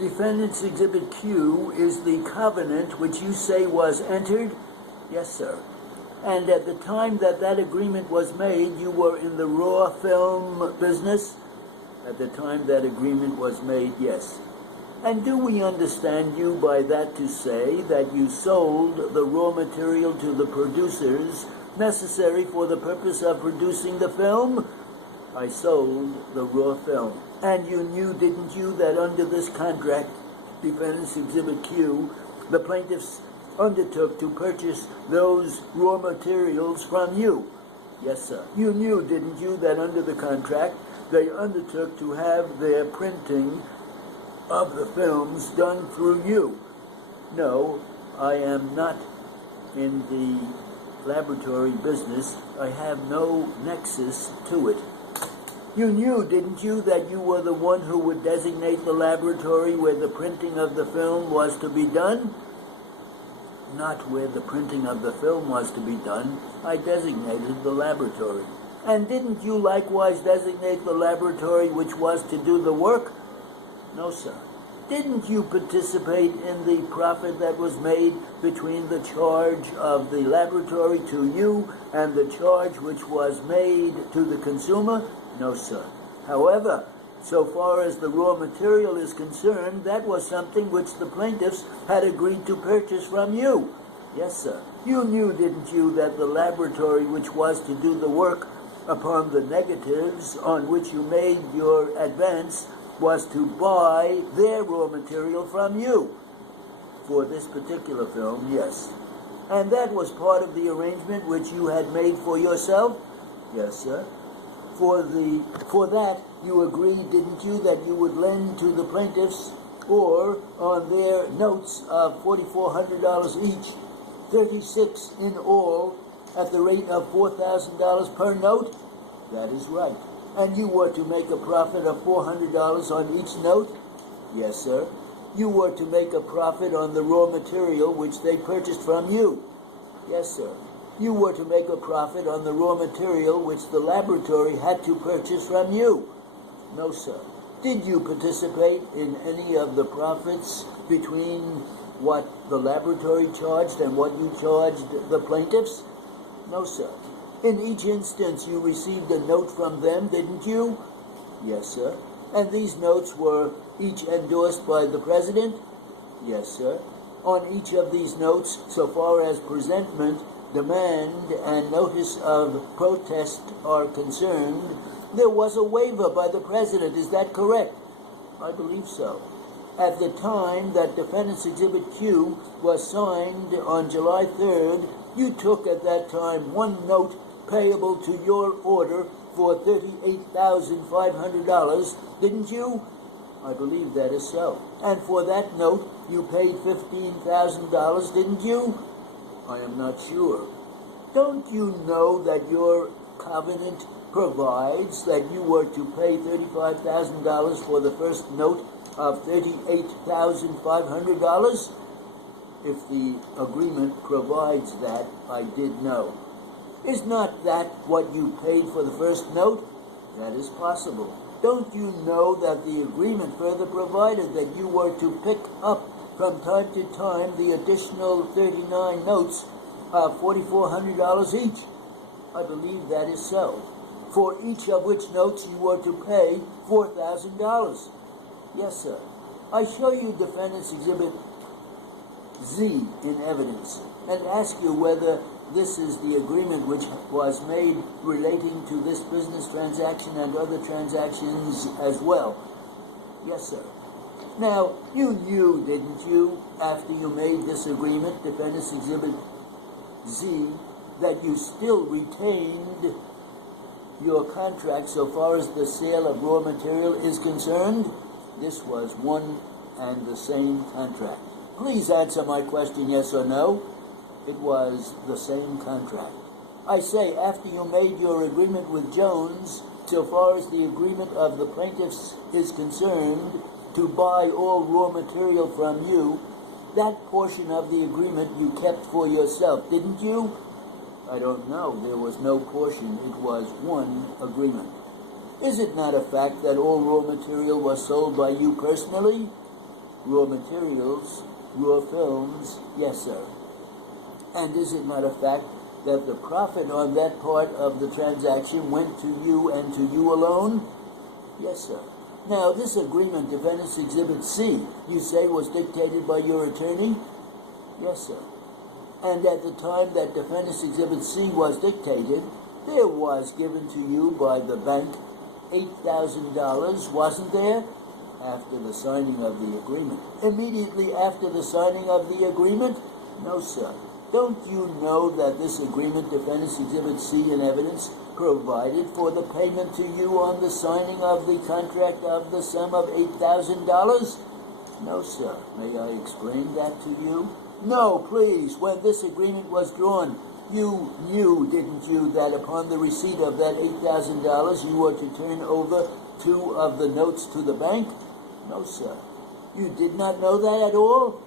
Defendant's Exhibit Q is the covenant which you say was entered? Yes, sir. And at the time that that agreement was made, you were in the raw film business? At the time that agreement was made, yes. And do we understand you by that to say that you sold the raw material to the producers necessary for the purpose of producing the film? I sold the raw film. And you knew, didn't you, that under this contract, Defendant's Exhibit Q, the plaintiffs undertook to purchase those raw materials from you? Yes, sir. You knew, didn't you, that under the contract, they undertook to have their printing of the films done through you? No, I am not in the laboratory business. I have no nexus to it. You knew, didn't you, that you were the one who would designate the laboratory where the printing of the film was to be done? Not where the printing of the film was to be done. I designated the laboratory. And didn't you likewise designate the laboratory which was to do the work? No, sir. Didn't you participate in the profit that was made between the charge of the laboratory to you and the charge which was made to the consumer? No, sir. However, so far as the raw material is concerned, that was something which the plaintiffs had agreed to purchase from you. Yes, sir. You knew, didn't you, that the laboratory which was to do the work upon the negatives on which you made your advance was to buy their raw material from you? For this particular film, yes. And that was part of the arrangement which you had made for yourself? Yes, sir. For that, you agreed, didn't you, that you would lend to the plaintiffs, or on their notes of $4,400 each, 36 in all, at the rate of $4,000 per note? That is right. And you were to make a profit of $400 on each note? Yes, sir. You were to make a profit on the raw material which they purchased from you? Yes, sir. You were to make a profit on the raw material which the laboratory had to purchase from you? No, sir. Did you participate in any of the profits between what the laboratory charged and what you charged the plaintiffs? No, sir. In each instance, you received a note from them, didn't you? Yes, sir. And these notes were each endorsed by the president? Yes, sir. On each of these notes, so far as presentment, demand, and notice of protest are concerned, there was a waiver by the president. Is that correct? I believe so. At the time that Defendant's Exhibit Q was signed on July 3rd, you took at that time one note payable to your order for $38,500, didn't you? I believe that is so. And for that note, you paid $15,000, didn't you? I am not sure. Don't you know that your covenant provides that you were to pay $35,000 for the first note of $38,500? If the agreement provides that, I did know. Is not that what you paid for the first note? That is possible. Don't you know that the agreement further provided that you were to pick up from time to time the additional 39 notes of $4,400 each? I believe that is so. For each of which notes you were to pay $4,000. Yes, sir. I show you Defendant's Exhibit Z in evidence and ask you whether this is the agreement which was made relating to this business transaction and other transactions as well. Yes, sir. Now, you knew, didn't you, after you made this agreement, Defendant's Exhibit Z, that you still retained your contract so far as the sale of raw material is concerned? This was one and the same contract. Please answer my question, yes or no. It was the same contract. I say, after you made your agreement with Jones, so far as the agreement of the plaintiffs is concerned, to buy all raw material from you, that portion of the agreement you kept for yourself, didn't you? I don't know. There was no portion. It was one agreement. Is it not a fact that all raw material was sold by you personally? raw materials, raw films? Yes, sir. And is it not a fact that the profit on that part of the transaction went to you and to you alone? Yes, sir. Now, this agreement, Defendant's Exhibit C, you say was dictated by your attorney? Yes, sir. And at the time that Defendant's Exhibit C was dictated, there was given to you by the bank $8,000, wasn't there? After the signing of the agreement. Immediately after the signing of the agreement? No, sir. Don't you know that this agreement, Defendant's Exhibit C in evidence, provided for the payment to you on the signing of the contract of the sum of $8,000? No, sir. May I explain that to you? No, please. When this agreement was drawn, you knew, didn't you, that upon the receipt of that $8,000 you were to turn over 2 of the notes to the bank? No, sir. You did not know that at all?